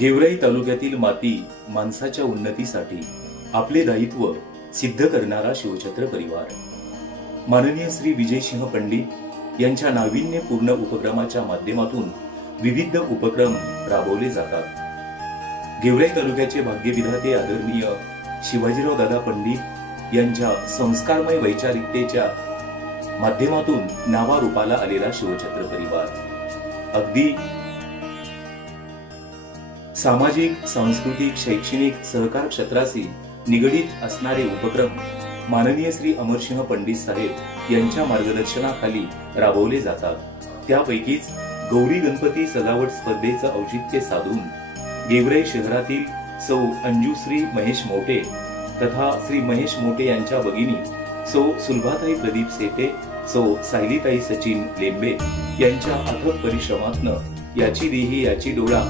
गेवराई तालुक्यातील माती माणसाच्या उन्नतीसाठी आपले दायित्व सिद्ध करणारा शिवछत्र परिवार माननीय श्री विजयसिंह पंडित यांच्या नाविन्यपूर्ण उपक्रमाच्या माध्यमातून विविध उपक्रम राबवले जातात। गेवराई तालुक्याचे भाग्यविधाते आदरणीय शिवाजीराव दादा पंडित यांच्या संस्कारमय वैचारिकतेच्या माध्यमातून नावारूपाला आलेला शिवछत्र परिवार अगदी सामाजिक, सांस्कृतिक, शैक्षणिक, सहकार क्षेत्राशी निगडीत असणारे उपक्रम माननीय श्री अमरसिंह पंडित साहेब यांच्या मार्गदर्शनाखाली राबवले जातात। त्यापैकीच गौरी गणपती सजावट स्पर्धेचं औचित्य साधून गेवराई शहरातील सौ अंजुश्री महेश मोटे तथा श्री महेश मोटे यांच्या भगिनी सौ सुलभाताई प्रदीप सेते, सौ सायलीताई सचिन लेंबे यांच्या अथक परिश्रमातनं याची देही याची डोळा